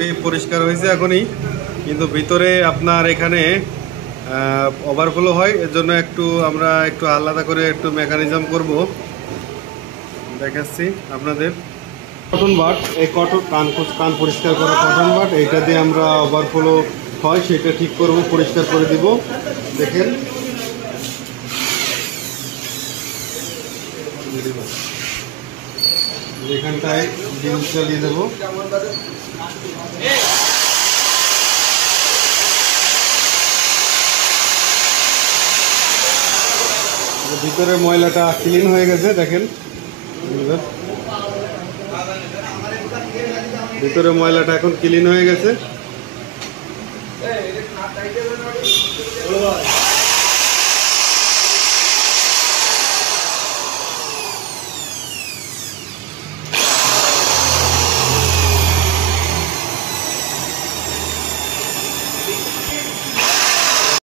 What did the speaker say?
মোটামুটি পরিষ্কার হয়েছে এখনই, কিন্তু ভিতরে আপনার এখানে ওভারফ্লো হয়, এর জন্য আমরা একটু আলাদা করে একটু মেকানিজম করব, দেখাচ্ছি আপনাদের। কটন বাট, এই কান পরিষ্কার করা কটন বাট, এইটা দিয়ে আমরা ওভারফ্লো হয় সেটা ঠিক করব, পরিষ্কার করে দিব। দেখেন এখানটায় ডিম চালিয়ে দেবো। ভিতরে ময়লাটা ক্লিন হয়ে গেছে, দেখেন ভিতরে ময়লাটা এখন ক্লিন হয়ে গেছে।